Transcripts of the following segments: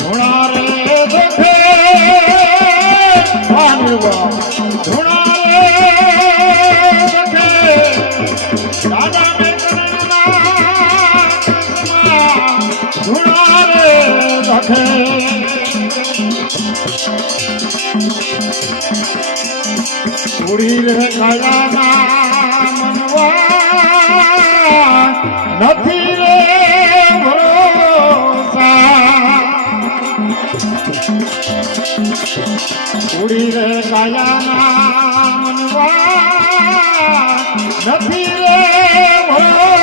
દાદા ઉડી રે કાયાના મનવા નથી રે ભરોસા ઉડી રે કાયાના મનવા નથી રે અમારો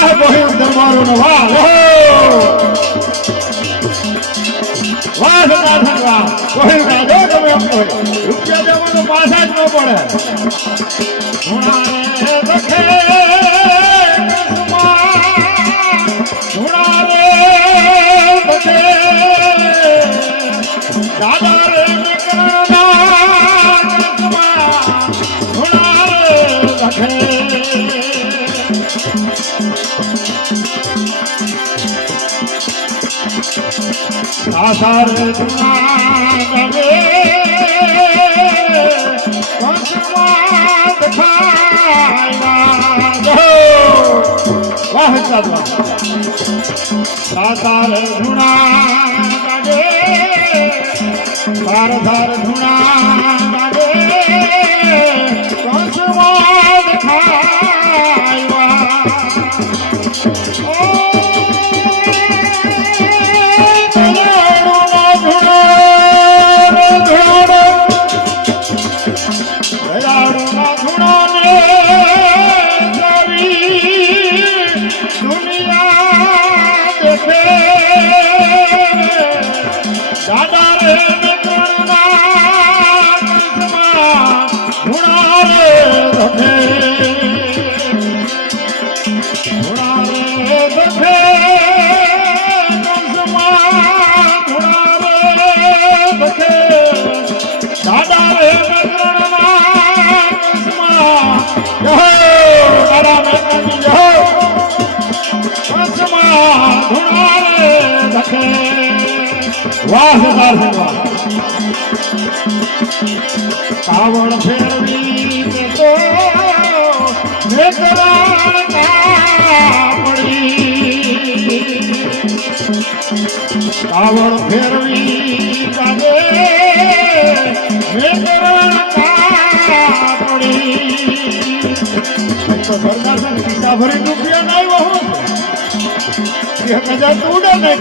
વાહ બહુ દરબારો નો વાહ. વાહ રૂપિયા દેવાનો પાછા જ ન પડે. દેખાયા જો વાહ સાધવા સાસાર જુનાગવે ધાર દખે વાહ વાહ કાવડ ફેરવી તો ફેરવી ભરી રૂપિયા ના આવ્યો એક હજાર તો ઉડે નહીં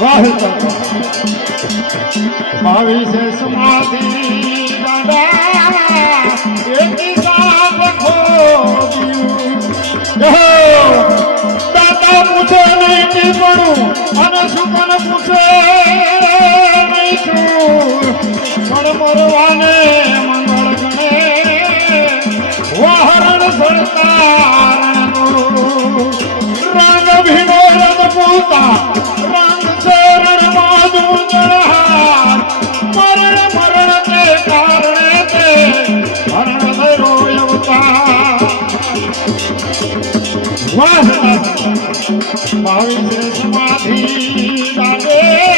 વાહ માવી છે સમાધિ. નથી પડું. અને સુકન પૂછે નહીં છું પણ મરવાને મંગળ ગણે. વાહરણ ભરતા ভয় শেষ মাঝি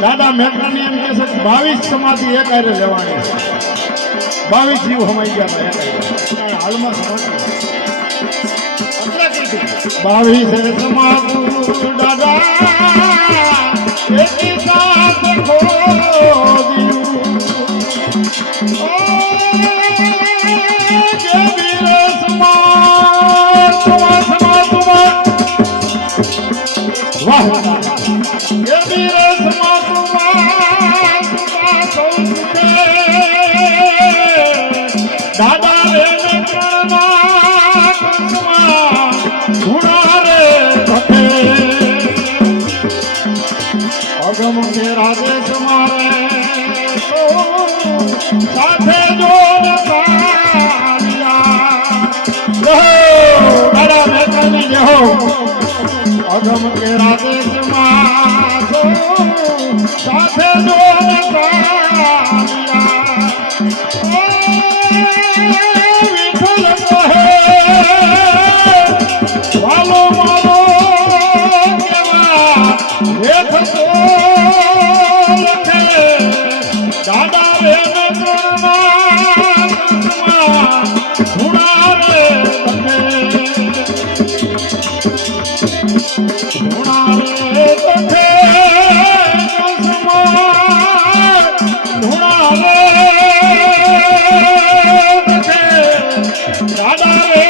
દાદા મેટની એમ કે છે બાવીસ સમાધિ એક આરે લેવાની બાવીસ જીવ હમાઈ ગયા હતા હાલમાં બાવીસ સમાધુ, દાદા. اگم کي را اگم کي را موناله